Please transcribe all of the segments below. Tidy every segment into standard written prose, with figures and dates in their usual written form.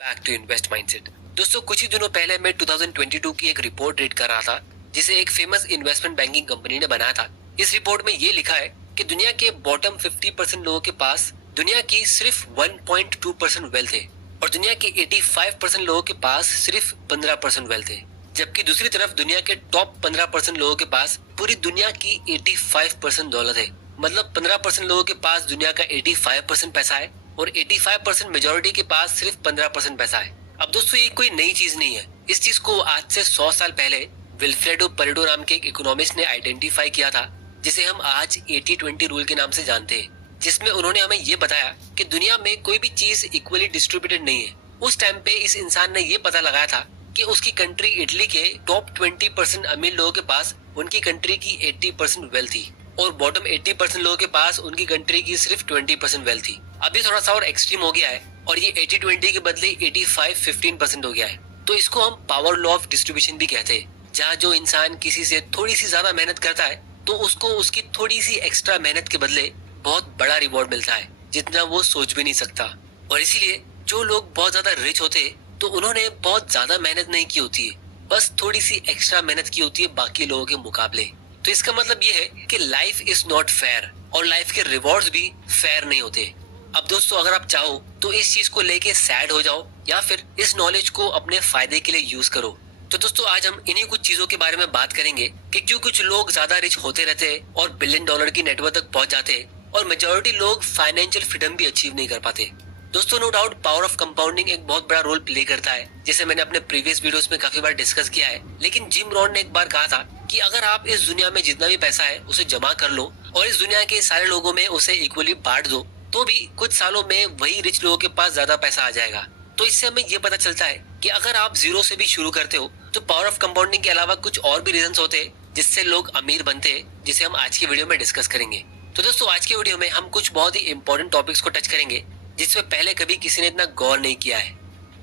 Back to invest mindset. दोस्तों, कुछ ही दिनों पहले मैं 2022 की एक रिपोर्ट रीड कर रहा था जिसे एक फेमस इन्वेस्टमेंट बैंकिंग कंपनी ने बनाया था। इस रिपोर्ट में ये लिखा है कि दुनिया के बॉटम 50% लोगों के पास दुनिया की सिर्फ 1.2% वेल्थ है और दुनिया के 85% लोगों के पास सिर्फ 15% वेल्थ है, जबकि दूसरी तरफ दुनिया के टॉप 15% लोगों के पास पूरी दुनिया की 85% दौलत है। मतलब 15% लोगों के पास दुनिया का 85% पैसा है और 85% मेजोरिटी के पास सिर्फ 15% पैसा है। अब दोस्तों, ये कोई नई चीज नहीं है। इस चीज को आज से 100 साल पहले विल्फ्रेडो पेरेटो नाम के एक इकोनॉमिस्ट ने आइडेंटिफाई किया था, जिसे हम आज 80-20 रूल के नाम से जानते हैं, जिसमें उन्होंने हमें ये बताया कि दुनिया में कोई भी चीज इक्वली डिस्ट्रीब्यूटेड नहीं है। उस टाइम पे इस इंसान ने ये पता लगाया था कि उसकी कंट्री इटली के टॉप 20% अमीर लोगों के पास उनकी कंट्री की 80% वेल्थ थी और बॉटम 80% लोगों के पास उनकी कंट्री की सिर्फ 20% वेल्थ थी। अभी थोड़ा सा और एक्सट्रीम हो गया है और ये 80-20 के बदले 85-15% हो गया है। तो इसको हम पावर लॉ ऑफ डिस्ट्रीब्यूशन भी कहते हैं, जहाँ जो इंसान किसी से थोड़ी सी ज्यादा मेहनत करता है तो उसको उसकी थोड़ी सी एक्स्ट्रा मेहनत के बदले बहुत बड़ा रिवॉर्ड मिलता है, जितना वो सोच भी नहीं सकता। और इसीलिए जो लोग बहुत ज्यादा रिच होते हैं तो उन्होंने बहुत ज्यादा मेहनत नहीं की होती है, बस थोड़ी सी एक्स्ट्रा मेहनत की होती है बाकी लोगों के मुकाबले। तो इसका मतलब ये है कि लाइफ इज नॉट फेयर और लाइफ के रिवॉर्ड्स भी फेयर नहीं होते। अब दोस्तों, अगर आप चाहो तो इस चीज को लेके सैड हो जाओ या फिर इस नॉलेज को अपने फायदे के लिए यूज करो। तो दोस्तों, आज हम इन्हीं कुछ चीजों के बारे में बात करेंगे कि क्यों कुछ लोग ज्यादा रिच होते रहते हैं और बिलियन डॉलर की नेटवर्क तक पहुंच जाते हैं और मेजोरिटी लोग फाइनेंशियल फ्रीडम भी अचीव नहीं कर पाते। दोस्तों, no doubt power of compounding एक बहुत बड़ा रोल प्ले करता है, जिसे मैंने अपने प्रीवियस वीडियोस में काफी बार डिस्कस किया है। लेकिन जिम रॉन ने एक बार कहा था कि अगर आप इस दुनिया में जितना भी पैसा है उसे जमा कर लो और इस दुनिया के सारे लोगों में उसे इक्वली बांट दो, तो भी कुछ सालों में वही रिच लोगों के पास ज्यादा पैसा आ जाएगा। तो इससे हमें ये पता चलता है कि अगर आप जीरो से भी शुरू करते हो तो पावर ऑफ कंपाउंडिंग के अलावा कुछ और भी रीजंस होते हैं जिससे लोग अमीर बनते हैं, जिसे हम आज की वीडियो में डिस्कस करेंगे। तो दोस्तों, आज की वीडियो में हम कुछ बहुत ही इंपॉर्टेंट टॉपिक्स को टच करेंगे जिसमें पहले कभी किसी ने इतना गौर नहीं किया है।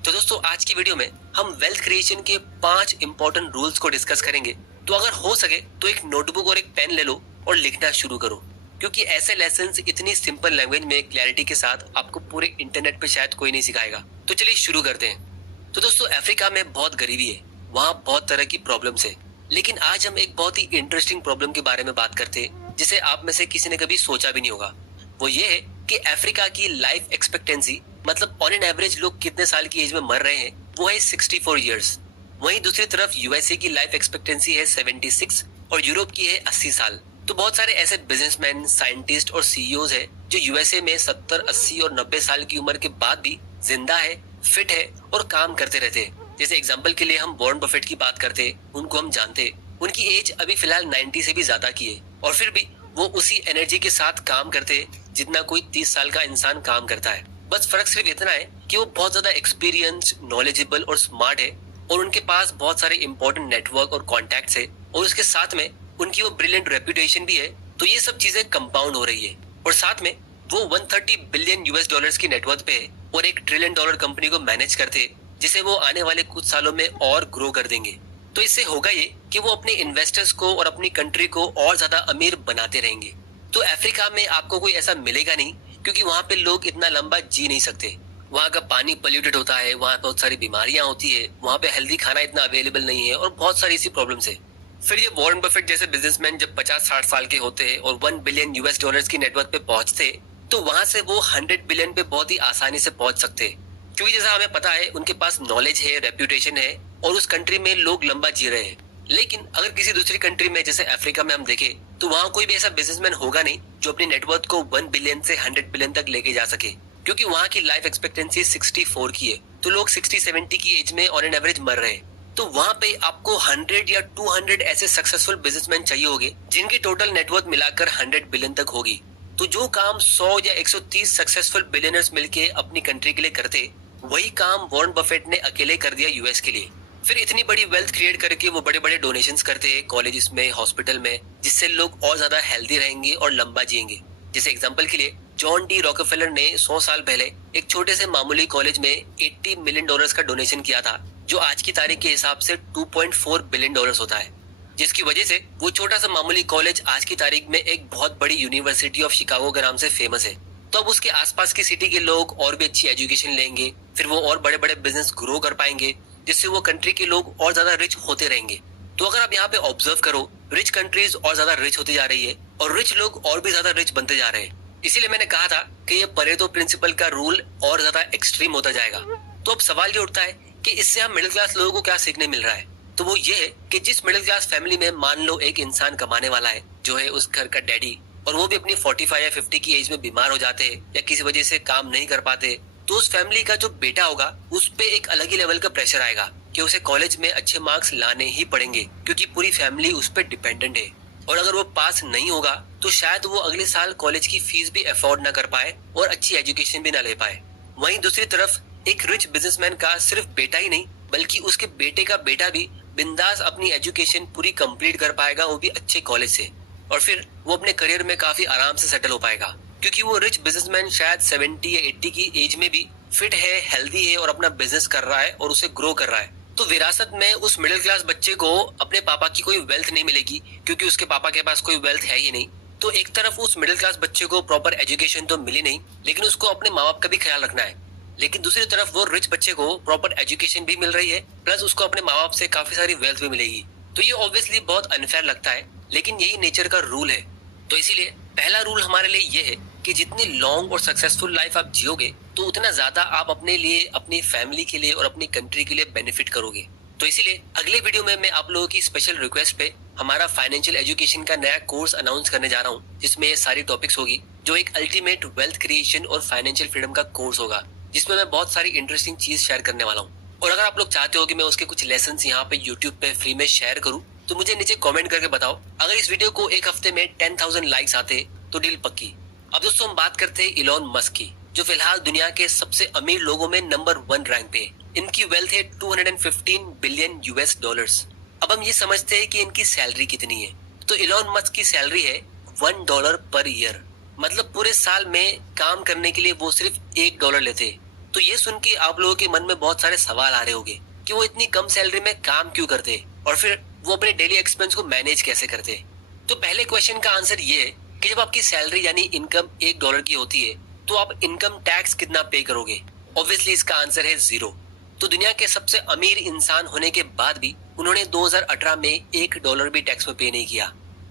तो दोस्तों, आज की वीडियो में हम वेल्थ क्रिएशन के 5 इंपॉर्टेंट रूल्स को डिस्कस करेंगे। तो अगर हो सके तो एक नोटबुक और एक पेन ले लो और लिखना शुरू करो, क्योंकि ऐसे लेसन्स इतनी सिंपल लैंग्वेज में क्लैरिटी के साथ आपको पूरे इंटरनेट पे शायद कोई नहीं सिखाएगा। तो चलिए शुरू करते हैं। तो दोस्तों, अफ्रीका में बहुत गरीबी है, वहाँ बहुत तरह की प्रॉब्लम्स है, लेकिन आज हम एक बहुत ही इंटरेस्टिंग प्रॉब्लम के बारे में बात करते हैं जिसे आप में से किसी ने कभी सोचा भी नहीं होगा। वो ये है कि अफ्रीका की लाइफ एक्सपेक्टेंसी, मतलब ऑन एन एवरेज लोग कितने साल की एज में मर रहे हैं, वो है 64 इयर्स। वहीं दूसरी तरफ यूएसए की लाइफ एक्सपेक्टेंसी है 76 और यूरोप की है 80 साल। तो बहुत सारे ऐसे बिजनेसमैन, साइंटिस्ट और सीईओज है जो यूएसए में 70, 80 और 90 साल की उम्र के बाद भी जिंदा है, फिट है और काम करते रहते हैं। जैसे एग्जाम्पल के लिए हम वॉरेन बफेट की बात करते हैं, उनको हम जानते हैं। उनकी एज अभी फिलहाल 90 से भी ज्यादा की है और फिर भी वो उसी एनर्जी के साथ काम करते हैं जितना कोई 30 साल का इंसान काम करता है। बस फर्क सिर्फ इतना है कि वो बहुत ज्यादा एक्सपीरियंस, नॉलेजेबल और स्मार्ट है और उनके पास बहुत सारे इंपॉर्टेंट नेटवर्क और कॉन्टैक्ट्स है और उसके साथ में उनकी वो ब्रिलियंट रेपुटेशन भी है। तो ये सब चीजें कंपाउंड हो रही है और साथ में वो 130 बिलियन यूएस डॉलर्स की नेटवर्क पे है और $1 ट्रिलियन कंपनी को मैनेज करते हैं, जिसे वो आने वाले कुछ सालों में और ग्रो कर देंगे। तो इससे होगा ये कि वो अपने इन्वेस्टर्स को और अपनी कंट्री को और ज्यादा अमीर बनाते रहेंगे। तो अफ्रीका में आपको कोई ऐसा मिलेगा नहीं, क्योंकि वहाँ पे लोग इतना लंबा जी नहीं सकते। वहाँ का पानी पोल्यूटेड होता है, वहाँ बहुत सारी बीमारियां होती है, वहाँ पे हेल्दी खाना इतना अवेलेबल नहीं है और बहुत सारी ऐसी प्रॉब्लम्स है। फिर ये वॉरेन बफेट जैसे बिजनेसमैन जब 50-60 साल के होते हैं और 1 बिलियन यूएस डॉलर्स की नेटवर्क पे पहुंचते, तो वहां से वो 100 बिलियन पे बहुत ही आसानी से पहुंच सकते हैं, क्योंकि जैसा हमें पता है उनके पास नॉलेज है, रेप्यूटेशन है और उस कंट्री में लोग लंबा जी रहे हैं। लेकिन अगर किसी दूसरी कंट्री में जैसे अफ्रीका में हम देखें तो वहाँ कोई भी ऐसा बिजनेसमैन होगा नहीं जो अपनी नेटवर्थ को 1 बिलियन से 100 बिलियन तक लेके जा सके, क्योंकि वहाँ की लाइफ एक्सपेक्टेंसी 64 की है। तो लोग 60-70 की एज में ऑन एन एवरेज मर रहे हैं। तो वहाँ पे आपको 100 या 200 ऐसे सक्सेसफुल बिजनेसमैन चाहिए होंगे जिनकी टोटल नेटवर्थ मिलाकर 100 बिलियन तक होगी। तो जो काम 100 या 130 सक्सेसफुल बिलियनर्स मिलके अपनी कंट्री के लिए करते, वही काम वॉरेन बफेट ने अकेले कर दिया यूएस के लिए। फिर इतनी बड़ी वेल्थ क्रिएट करके वो बड़े बड़े डोनेशंस करते हैं कॉलेजेस में, हॉस्पिटल में, जिससे लोग और ज्यादा हेल्दी रहेंगे और लंबा जिएंगे। जैसे एग्जांपल के लिए जॉन डी रॉकफेलर ने 100 साल पहले एक छोटे से मामूली कॉलेज में $80 मिलियन का डोनेशन किया था, जो आज की तारीख के हिसाब से $2.4 बिलियन होता है, जिसकी वजह से वो छोटा सा मामूली कॉलेज आज की तारीख में एक बहुत बड़ी यूनिवर्सिटी ऑफ शिकागो के नाम से फेमस है। तो अब उसके आसपास की सिटी के लोग और भी अच्छी एजुकेशन लेंगे, फिर वो और बड़े बड़े बिजनेस ग्रो कर पाएंगे, जिससे वो कंट्री के लोग और ज्यादा रिच होते रहेंगे। तो अगर आप यहाँ पे ऑब्जर्व करो, रिच कंट्रीज और ज्यादा रिच होती जा रही है और रिच लोग और भी ज्यादा रिच बनते जा रहे हैं। इसीलिए मैंने कहा था कि ये परेटो प्रिंसिपल का रूल और ज्यादा एक्सट्रीम होता जाएगा। तो अब सवाल ये उठता है कि इससे हम मिडिल क्लास लोगों को क्या सीखने मिल रहा है। तो वो ये है कि जिस मिडिल क्लास फैमिली में मान लो एक इंसान कमाने वाला है, जो है उस घर का डैडी, और वो भी अपनी 45 या 50 की एज में बीमार हो जाते हैं या किसी वजह से काम नहीं कर पाते, तो उस फैमिली का जो बेटा होगा उस पे एक अलग ही लेवल का प्रेशर आएगा कि उसे कॉलेज में अच्छे मार्क्स लाने ही पड़ेंगे, क्योंकि पूरी फैमिली उस पर डिपेंडेंट है। और अगर वो पास नहीं होगा तो शायद वो अगले साल कॉलेज की फीस भी अफोर्ड ना कर पाए और अच्छी एजुकेशन भी ना ले पाए। वहीं दूसरी तरफ एक रिच बिजनेसमैन का सिर्फ बेटा ही नहीं बल्कि उसके बेटे का बेटा भी बिंदास अपनी एजुकेशन पूरी कंप्लीट कर पाएगा, वो भी अच्छे कॉलेज से, और फिर वो अपने करियर में काफी आराम से सेटल हो पाएगा, क्योंकि वो रिच बिजनेसमैन शायद 70 या 80 की एज में भी फिट है, हेल्दी है और अपना बिजनेस कर रहा है और उसे ग्रो कर रहा है। तो विरासत में उस मिडिल क्लास बच्चे को अपने पापा की कोई वेल्थ नहीं मिलेगी, क्योंकि उसके पापा के पास कोई वेल्थ है ही नहीं। तो एक तरफ उस मिडिल क्लास बच्चे को प्रॉपर एजुकेशन तो मिली नहीं, लेकिन उसको अपने माँ बाप का भी ख्याल रखना है। लेकिन दूसरी तरफ वो रिच बच्चे को प्रॉपर एजुकेशन भी मिल रही है, प्लस उसको अपने माँ बाप से काफी सारी वेल्थ भी मिलेगी। तो ये ऑब्वियसली बहुत अनफेयर लगता है, लेकिन यही नेचर का रूल है। तो इसीलिए पहला रूल हमारे लिए ये है कि जितनी लॉन्ग और सक्सेसफुल लाइफ आप जियोगे तो उतना ज्यादा आप अपने लिए, अपनी फैमिली के लिए और अपनी कंट्री के लिए बेनिफिट करोगे। तो इसीलिए अगले वीडियो में मैं आप लोगों की स्पेशल रिक्वेस्ट पे हमारा फाइनेंशियल एजुकेशन का नया कोर्स अनाउंस करने जा रहा हूँ, जिसमें ये सारी टॉपिक्स होगी, जो एक अल्टीमेट वेल्थ क्रिएशन और फाइनेंशियल फ्रीडम का कोर्स होगा, जिसमें मैं बहुत सारी इंटरेस्टिंग चीज शेयर करने वाला हूँ। और अगर आप लोग चाहते हो कि मैं उसके कुछ लेसन यहाँ पे यूट्यूब पे फ्री में शेयर करूँ, तो मुझे नीचे कमेंट करके बताओ। अगर इस वीडियो को एक हफ्ते में 10,000 लाइक्स आते तो डील पक्की। अब दोस्तों हम बात करते हैं इलॉन मस्क की, जो फिलहाल दुनिया के सबसे अमीर लोगों में नंबर 1 रैंक पे। इनकी वेल्थ है 215 बिलियन यूएस डॉलर्स। अब हम ये समझते हैं कि इनकी सैलरी कितनी है। तो इलॉन मस्क की सैलरी है $1 पर ईयर, मतलब पूरे साल में काम करने के लिए वो सिर्फ $1 लेते। तो ये सुन के आप लोगों के मन में बहुत सारे सवाल आ रहे होंगे कि वो इतनी कम सैलरी में काम क्यों करते और फिर वो अपने डेली एक्सपेंस को मैनेज कैसे करते। तो पहले क्वेश्चन का आंसर ये है कि जब आपकी सैलरी यानी इनकम $1 की होती है तो आप इनकम टैक्स कितना पे करोगे। ऑब्वियसली इसका आंसर है 0। तो दुनिया के सबसे अमीर इंसान होने के बाद भी उन्होंने 2018 में $1 भी टैक्स में पे नहीं किया,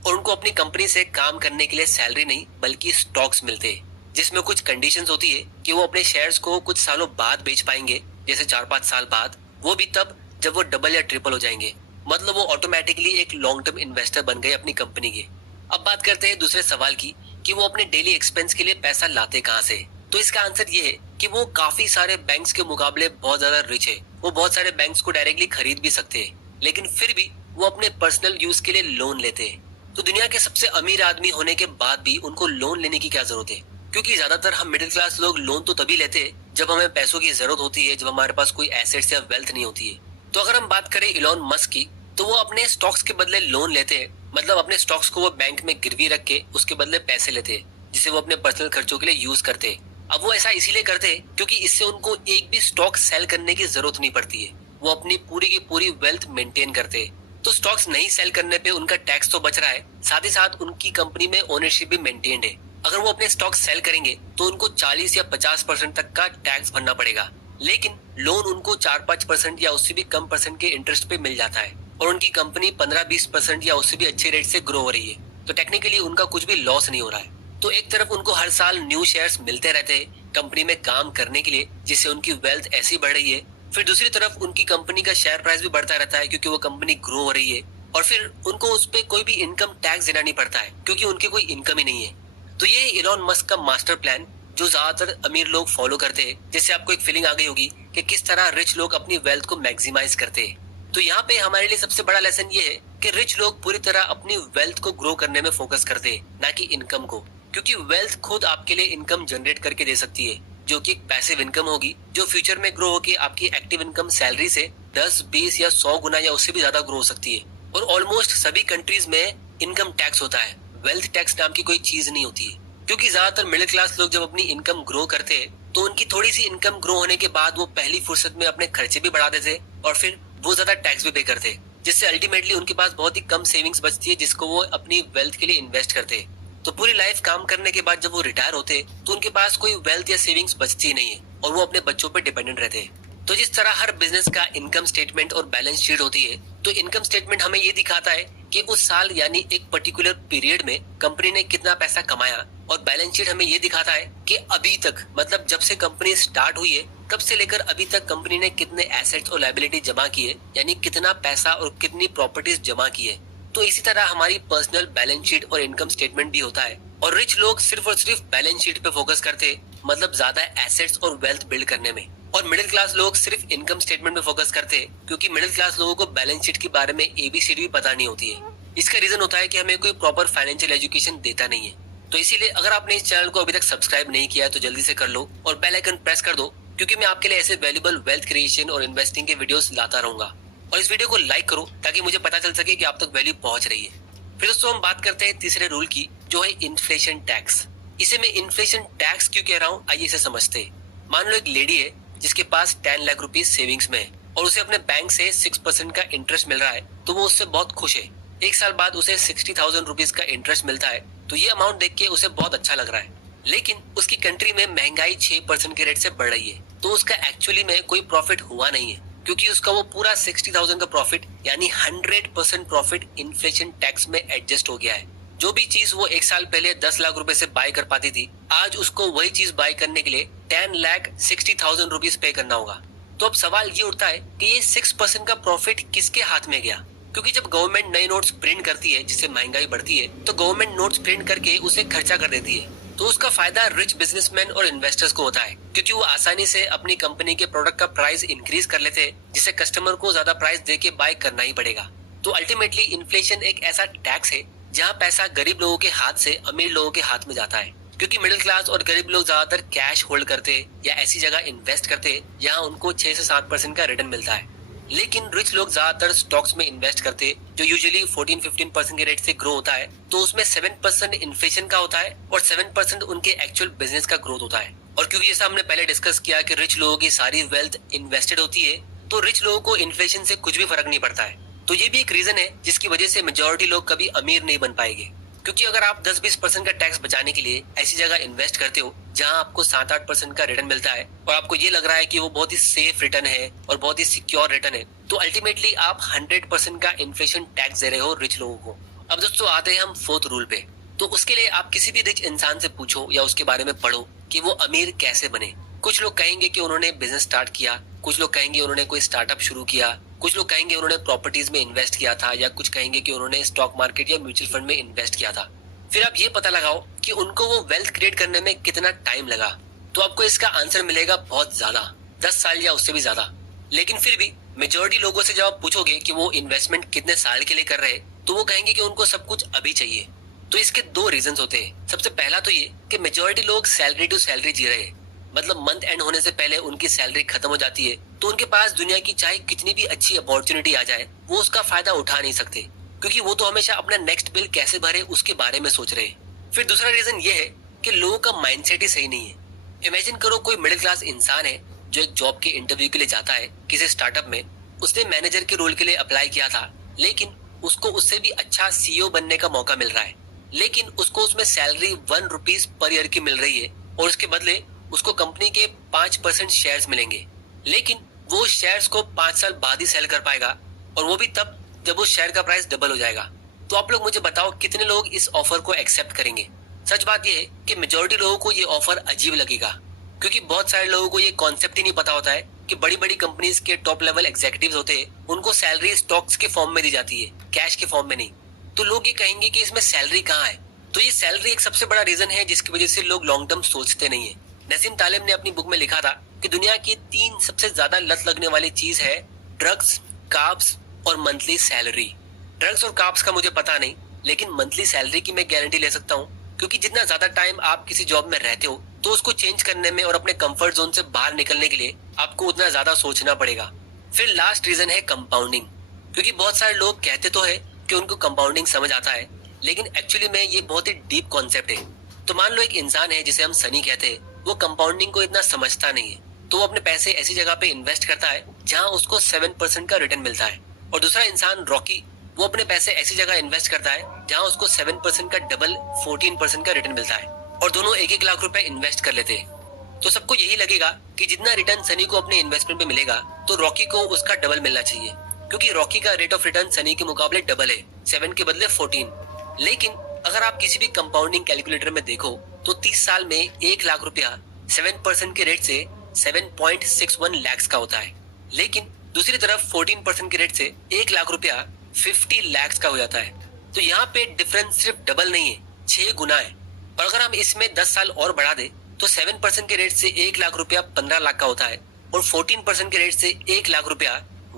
और उनको अपनी कंपनी से काम करने के लिए सैलरी नहीं बल्कि स्टॉक्स मिलते, जिसमें कुछ कंडीशंस होती है कि वो अपने शेयर्स को कुछ सालों बाद बेच पाएंगे, जैसे 4-5 साल बाद, वो भी तब जब वो डबल या ट्रिपल हो जाएंगे। मतलब वो ऑटोमेटिकली एक लॉन्ग टर्म इन्वेस्टर बन गए अपनी कंपनी के। अब बात करते हैं दूसरे सवाल की कि वो अपने डेली एक्सपेंस के लिए पैसा लाते कहाँ से। तो इसका आंसर ये है कि वो काफी सारे बैंक्स के मुकाबले बहुत ज्यादा रिच है। वो बहुत सारे बैंक्स को डायरेक्टली खरीद भी सकते हैं, लेकिन फिर भी वो अपने पर्सनल यूज के लिए लोन लेते हैं। तो दुनिया के सबसे अमीर आदमी होने के बाद भी उनको लोन लेने की क्या जरूरत है, क्योंकि ज्यादातर हम मिडिल क्लास लोग लोन तो तभी लेते हैं जब हमें पैसों की जरूरत होती है, जब हमारे पास कोई एसेट्स या वेल्थ नहीं होती है। तो अगर हम बात करें इलॉन मस्क की, तो वो अपने स्टॉक्स के बदले लोन लेते हैं, मतलब अपने स्टॉक्स को वो बैंक में गिरवी रख के उसके बदले पैसे लेते हैं, जिसे वो अपने पर्सनल खर्चों के लिए यूज करते हैं। अब वो ऐसा इसीलिए करते हैं क्योंकि इससे उनको एक भी स्टॉक सेल करने की जरूरत नहीं पड़ती है। वो अपनी पूरी की पूरी वेल्थ मेंटेन करते हैं। तो स्टॉक्स नहीं सेल करने पे उनका टैक्स तो बच रहा है, साथ ही साथ उनकी कंपनी में ओनरशिप भी मेंटेन्ड है। अगर वो अपने स्टॉक सेल करेंगे तो उनको 40 या 50% तक का टैक्स भरना पड़ेगा, लेकिन लोन उनको 4-5% या उससे भी कम परसेंट के इंटरेस्ट पे मिल जाता है, और उनकी कंपनी 15-20% या उससे भी अच्छे रेट से ग्रो हो रही है। तो टेक्निकली उनका कुछ भी लॉस नहीं हो रहा है। तो एक तरफ उनको हर साल न्यू शेयर्स मिलते रहते हैं कंपनी में काम करने के लिए, जिससे उनकी वेल्थ ऐसी बढ़ रही है। फिर दूसरी तरफ उनकी कंपनी का शेयर प्राइस भी बढ़ता रहता है क्योंकि वो कंपनी ग्रो हो रही है, और फिर उनको उस पर कोई भी इनकम टैक्स देना नहीं पड़ता है क्योंकि उनकी कोई इनकम ही नहीं है। तो ये इलॉन मस्क का मास्टर प्लान जो ज्यादातर अमीर लोग फॉलो करते हैं, जिससे आपको एक फीलिंग आ गई होगी कि किस तरह रिच लोग अपनी वेल्थ को मैक्सिमाइज करते हैं। तो यहाँ पे हमारे लिए सबसे बड़ा लेसन ये है कि रिच लोग पूरी तरह अपनी वेल्थ को ग्रो करने में फोकस करते हैं, ना कि इनकम को, क्योंकि वेल्थ खुद आपके लिए इनकम जनरेट करके दे सकती है, जो कि एक पैसिव इनकम होगी, जो फ्यूचर में ग्रो होकर आपकी एक्टिव इनकम सैलरी से 10, 20 या 100 गुना या उससे भी ज्यादा ग्रो हो सकती है। और ऑलमोस्ट सभी कंट्रीज में इनकम टैक्स होता है, वेल्थ टैक्स नाम की कोई चीज नहीं होती है, क्योंकि ज्यादातर मिडिल क्लास लोग जब अपनी इनकम ग्रो करते हैं तो उनकी थोड़ी सी इनकम ग्रो होने के बाद वो पहली फुर्सत में अपने खर्चे भी बढ़ा देते और फिर वो ज्यादा टैक्स भी पे करते, जिससे अल्टीमेटली उनके पास बहुत ही कम सेविंग्स बचती है जिसको वो अपनी वेल्थ के लिए इन्वेस्ट करते। तो पूरी लाइफ काम करने के बाद जब वो रिटायर होते तो उनके पास कोई वेल्थ या सेविंग्स बचती ही नहीं है और वो अपने बच्चों पर डिपेंडेंट रहते हैं। तो जिस तरह हर बिजनेस का इनकम स्टेटमेंट और बैलेंस शीट होती है, तो इनकम स्टेटमेंट हमें ये दिखाता है कि उस साल यानी एक पर्टिकुलर पीरियड में कंपनी ने कितना पैसा कमाया, और बैलेंस शीट हमें ये दिखाता है कि अभी तक, मतलब जब से कंपनी स्टार्ट हुई है तब से लेकर अभी तक कंपनी ने कितने एसेट्स और लायबिलिटी जमा किए, यानी कितना पैसा और कितनी प्रॉपर्टीज जमा की है। तो इसी तरह हमारी पर्सनल बैलेंस शीट और इनकम स्टेटमेंट भी होता है। और रिच लोग सिर्फ और सिर्फ बैलेंस शीट पे फोकस करते, मतलब ज्यादा एसेट्स और वेल्थ बिल्ड करने में, और मिडिल क्लास लोग सिर्फ इनकम स्टेटमेंट में फोकस करते हैं, क्योंकि मिडिल क्लास लोगों को बैलेंस शीट के बारे में एबीसीडी भी पता नहीं होती है। इसका रीजन होता है कि हमें कोई प्रॉपर फाइनेंशियल एजुकेशन देता नहीं है। तो इसीलिए अगर आपने इस चैनल को अभी तक सब्सक्राइब नहीं किया है तो जल्दी से कर लो और बेल आइकन प्रेस कर दो, क्योंकि मैं आपके लिए ऐसे वैल्यूएबल वेल्थ क्रिएशन और इन्वेस्टिंग के वीडियोस लाता रहूंगा। और इस वीडियो को लाइक करो ताकि मुझे पता चल सके कि आप तक वैल्यू पहुंच रही है। फिर दोस्तों हम बात करते हैं तीसरे रूल की, जो है इन्फ्लेशन टैक्स। इसे मैं इन्फ्लेशन टैक्स क्यों कह रहा हूँ, आइए इसे समझते हैं। मान लो एक लेडी है जिसके पास 10 लाख रुपीज सेविंग्स में है और उसे अपने बैंक से 6% का इंटरेस्ट मिल रहा है, तो वो उससे बहुत खुश है। एक साल बाद उसे 60,000 रुपीज का इंटरेस्ट मिलता है, तो ये अमाउंट देख के उसे बहुत अच्छा लग रहा है। लेकिन उसकी कंट्री में महंगाई 6% के रेट से बढ़ रही है, तो उसका एक्चुअली में कोई प्रॉफिट हुआ नहीं है, क्योंकि उसका वो पूरा 60,000 का प्रॉफिट यानी 100% प्रॉफिट इन्फ्लेशन टैक्स में एडजस्ट हो गया है। जो भी चीज वो एक साल पहले 10 लाख रुपए से बाय कर पाती थी, आज उसको वही चीज बाय करने के लिए 10,60,000 रुपीज पे करना होगा। तो अब सवाल ये उठता है कि ये 6% का प्रॉफिट किसके हाथ में गया, क्योंकि जब गवर्नमेंट नए नोट्स प्रिंट करती है जिससे महंगाई बढ़ती है, तो गवर्नमेंट नोट्स प्रिंट करके उसे खर्चा कर देती है। तो उसका फायदा रिच बिजनेसमैन और इन्वेस्टर्स को होता है, क्योंकि वो आसानी से अपनी कंपनी के प्रोडक्ट का प्राइस इंक्रीज कर लेते हैं, जिसे कस्टमर को ज्यादा प्राइस देके बाय करना ही पड़ेगा। तो अल्टीमेटली इन्फ्लेशन एक ऐसा टैक्स है जहाँ पैसा गरीब लोगों के हाथ से अमीर लोगों के हाथ में जाता है, क्योंकि मिडिल क्लास और गरीब लोग ज्यादातर कैश होल्ड करते या ऐसी जगह इन्वेस्ट करते जहाँ उनको 6 से 7% का रिटर्न मिलता है। लेकिन रिच लोग ज्यादातर स्टॉक्स में इन्वेस्ट करते, जो यूजुअली 14-15% के रेट से ग्रो होता है, तो उसमें 7% इन्फ्लेशन का होता है और 7% उनके एक्चुअल बिजनेस का ग्रोथ होता है। और क्योंकि जैसा हमने पहले डिस्कस किया कि रिच लोगों की सारी वेल्थ इन्वेस्टेड होती है, तो रिच लोगों को इन्फ्लेशन से कुछ भी फर्क नहीं पड़ता है। तो ये भी एक रीजन है जिसकी वजह से मेजोरिटी लोग कभी अमीर नहीं बन पाएंगे, क्योंकि अगर आप 10-20% का टैक्स बचाने के लिए ऐसी जगह इन्वेस्ट करते हो जहां आपको 7-8% का रिटर्न मिलता है और आपको ये लग रहा है कि वो बहुत ही सेफ रिटर्न है और बहुत ही सिक्योर रिटर्न है, तो अल्टीमेटली आप 100% का इन्फ्लेशन टैक्स दे रहे हो रिच लोगों को। अब दोस्तों आते हैं हम फोर्थ रूल पे। तो उसके लिए आप किसी भी रिच इंसान से पूछो या उसके बारे में पढ़ो कि वो अमीर कैसे बने। कुछ लोग कहेंगे कि उन्होंने बिजनेस स्टार्ट किया, कुछ लोग कहेंगे उन्होंने कोई स्टार्टअप शुरू किया, कुछ लोग कहेंगे उन्होंने प्रॉपर्टीज में इन्वेस्ट किया था, या कुछ कहेंगे कि उन्होंने स्टॉक मार्केट या म्यूचुअल फंड में इन्वेस्ट किया था। फिर आप ये पता लगाओ कि उनको वो वेल्थ क्रिएट करने में कितना टाइम लगा, तो आपको इसका आंसर मिलेगा बहुत ज्यादा, 10 साल या उससे भी ज्यादा। लेकिन फिर भी मेजोरिटी लोगों से जब आप पूछोगे कि वो इन्वेस्टमेंट कितने साल के लिए कर रहे हैं, तो वो कहेंगे कि उनको सब कुछ अभी चाहिए। तो इसके दो रीजंस होते हैं। सबसे पहला तो ये कि मेजोरिटी लोग सैलरी टू सैलरी जी रहे हैं, मतलब मंथ एंड होने से पहले उनकी सैलरी खत्म हो जाती है, तो उनके पास दुनिया की चाहे कितनी भी अच्छी अपॉर्चुनिटी आ जाए वो उसका फायदा उठा नहीं सकते, क्योंकि वो तो हमेशा अपना नेक्स्ट बिल कैसे भरे उसके बारे में सोच रहे हैं। फिर दूसरा रीजन ये है कि लोगों का माइंडसेट ही सही नहीं है। इमेजिन करो कोई मिडिल क्लास इंसान है जो एक जॉब के इंटरव्यू के लिए जाता है किसी स्टार्टअप में। उसने मैनेजर के रोल के लिए अप्लाई किया था, लेकिन उसको उससे भी अच्छा सीईओ बनने का मौका मिल रहा है, लेकिन उसको उसमें सैलरी 1 रुपीज पर ईयर की मिल रही है और उसके बदले उसको कंपनी के 5% शेयर्स मिलेंगे। लेकिन वो शेयर्स को 5 साल बाद ही सेल कर पाएगा, और वो भी तब जब उस शेयर का प्राइस डबल हो जाएगा। तो आप लोग मुझे बताओ कितने लोग इस ऑफर को एक्सेप्ट करेंगे। सच बात यह है कि मेजोरिटी लोगों को ये ऑफर अजीब लगेगा, क्योंकि बहुत सारे लोगों को ये कॉन्सेप्ट ही नहीं पता होता है कि बड़ी बड़ी कंपनीज के टॉप लेवल एग्जीक्यूटिव्स होते हैं, उनको सैलरी स्टॉक्स के फॉर्म में दी जाती है, कैश के फॉर्म में नहीं। तो लोग ये कहेंगे कि इसमें सैलरी कहाँ है। तो ये सैलरी एक सबसे बड़ा रीजन है जिसकी वजह से लोग लॉन्ग टर्म सोचते नहीं है। नसीम तालिब ने अपनी बुक में लिखा था कि दुनिया की 3 सबसे ज्यादा लत लगने वाली चीज है ड्रग्स, कार्ब्स और मंथली सैलरी। ड्रग्स और कार्ब्स का मुझे पता नहीं, लेकिन मंथली सैलरी की मैं गारंटी ले सकता हूँ, क्योंकि जितना ज्यादा टाइम आप किसी जॉब में रहते हो तो उसको चेंज करने में और अपने कंफर्ट जोन से बाहर निकलने के लिए आपको उतना ज्यादा सोचना पड़ेगा। फिर लास्ट रीजन है कंपाउंडिंग, क्योंकि बहुत सारे लोग कहते तो है कि उनको कंपाउंडिंग समझ आता है, लेकिन एक्चुअली में ये बहुत ही डीप कॉन्सेप्ट है। तो मान लो एक इंसान है जिसे हम सनी कहते हैं, वो कंपाउंडिंग को इतना समझता नहीं है, तो वो अपने पैसे ऐसी जगह पे इन्वेस्ट करता है जहां उसको 7% का रिटर्न मिलता है। और दूसरा इंसान रॉकी, वो अपने पैसे ऐसी जगह इन्वेस्ट करता है जहां उसको 7% का डबल 14% का रिटर्न मिलता है और दोनों 1-1 लाख रुपए इन्वेस्ट कर लेते हैं। तो सबको यही लगेगा कि जितना रिटर्न सनी को अपने इन्वेस्टमेंट पे मिलेगा तो रॉकी को उसका डबल मिलना चाहिए, क्योंकि रॉकी का रेट ऑफ रिटर्न सनी के मुकाबले डबल है, 7 के बदले 14। लेकिन अगर आप किसी भी कंपाउंडिंग कैलकुलेटर में देखो तो 30 साल में 1 लाख रुपया 7% के रेट से 7.61 लाख का होता है, लेकिन दूसरी तरफ 14% के रेट से 1 लाख रुपया 50 लाख का हो जाता है। तो यहाँ पे डिफरेंस सिर्फ डबल नहीं है, 6 गुना है। और अगर हम इसमें 10 साल और बढ़ा दे तो 7% के रेट से 1 लाख रुपया 15 लाख का होता है और 14% के रेट से 1 लाख रुपया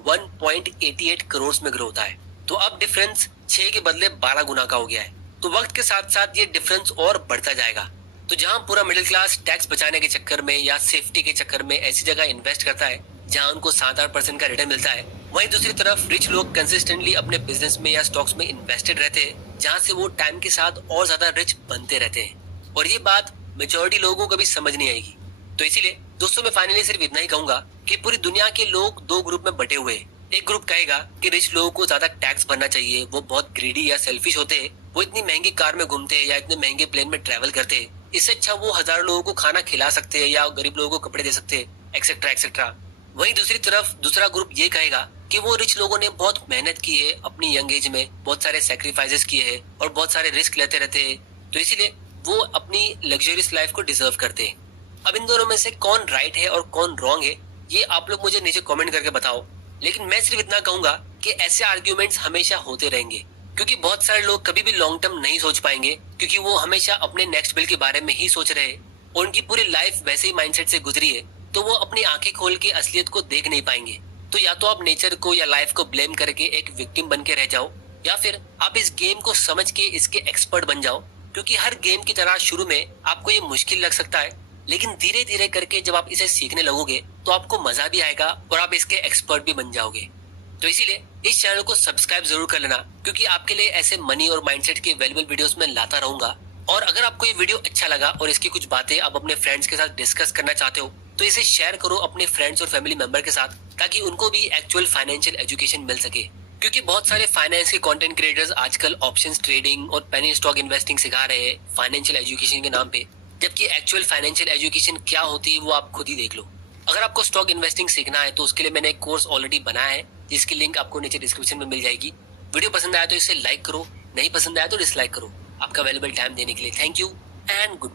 1.88 करोड़ में ग्रो होता है। तो अब डिफरेंस 6 के बदले 12 गुना का हो गया है। तो वक्त के साथ साथ ये डिफरेंस और बढ़ता जाएगा। तो जहां पूरा मिडिल क्लास टैक्स बचाने के चक्कर में या सेफ्टी के चक्कर में ऐसी जगह इन्वेस्ट करता है जहां उनको 7-8% का रिटर्न मिलता है, वहीं दूसरी तरफ रिच लोग कंसिस्टेंटली अपने बिजनेस में या स्टॉक्स में इन्वेस्टेड रहते हैं, जहां से वो टाइम के साथ और ज्यादा रिच बनते रहते हैं। और ये बात मेजोरिटी लोगों को कभी समझ नहीं आएगी। तो इसीलिए दोस्तों मैं फाइनली सिर्फ इतना ही कहूंगा कि पूरी दुनिया के लोग 2 ग्रुप में बटे हुए हैं। एक ग्रुप कहेगा कि रिच लोगों को ज्यादा टैक्स भरना चाहिए, वो बहुत ग्रीडी या सेल्फिश होते हैं, वो इतनी महंगी कार में घूमते हैं या इतने महंगे प्लेन में ट्रेवल करते हैं, इससे अच्छा वो हजारों लोगों को खाना खिला सकते हैं या गरीब लोगों को कपड़े दे सकते हैं, एक्सेट्रा एक्सेट्रा। वहीं दूसरी तरफ दूसरा ग्रुप ये कहेगा कि वो रिच लोगों ने बहुत मेहनत की है, अपनी यंग एज में बहुत सारे सैक्रिफाइसेस किए हैं और बहुत सारे रिस्क लेते रहते हैं, तो इसीलिए वो अपनी लग्जरियस लाइफ को डिजर्व करते हैं। अब इन दोनों में से कौन राइट है और कौन रॉन्ग है ये आप लोग मुझे नीचे कमेंट करके बताओ। लेकिन मैं सिर्फ इतना कहूंगा कि ऐसे आर्ग्यूमेंट्स हमेशा होते रहेंगे, क्योंकि बहुत सारे लोग कभी भी लॉन्ग टर्म नहीं सोच पाएंगे, क्योंकि वो हमेशा अपने नेक्स्ट बिल के बारे में ही सोच रहे हैं और उनकी पूरी लाइफ वैसे ही माइंडसेट से गुजरी है, तो वो अपनी आंखें खोल के असलियत को देख नहीं पाएंगे। तो या तो आप नेचर को या लाइफ को ब्लेम करके एक विक्टिम बन के रह जाओ, या फिर आप इस गेम को समझ के इसके एक्सपर्ट बन जाओ, क्योंकि हर गेम की तरह शुरू में आपको ये मुश्किल लग सकता है, लेकिन धीरे धीरे करके जब आप इसे सीखने लगोगे तो आपको मजा भी आएगा और आप इसके एक्सपर्ट भी बन जाओगे। तो इसीलिए इस चैनल को सब्सक्राइब जरूर कर लेना, क्योंकि आपके लिए ऐसे मनी और माइंडसेट के वैल्यूएबल वीडियोस में लाता रहूंगा। और अगर आपको ये वीडियो अच्छा लगा और इसकी कुछ बातें आप अपने फ्रेंड्स के साथ डिस्कस करना चाहते हो तो इसे शेयर करो अपने फ्रेंड्स और फैमिली मेंबर के साथ, ताकि उनको भी एक्चुअल फाइनेंशियल एजुकेशन मिल सके। क्योंकि बहुत सारे फाइनेंस के कंटेंट क्रिएटर्स आजकल ऑप्शंस ट्रेडिंग और पेनी स्टॉक इन्वेस्टिंग सिखा रहे हैं फाइनेंशियल एजुकेशन के नाम पे, जबकि एक्चुअल फाइनेंशियल एजुकेशन क्या होती है वो आप खुद ही देख लो। अगर आपको स्टॉक इन्वेस्टिंग सीखना है तो उसके लिए मैंने एक कोर्स ऑलरेडी बनाया है, जिसकी लिंक आपको नीचे डिस्क्रिप्शन में मिल जाएगी। वीडियो पसंद आया तो इसे लाइक करो, नहीं पसंद आया तो डिसलाइक करो। आपका वैल्यूएबल टाइम देने के लिए थैंक यू एंड गुड।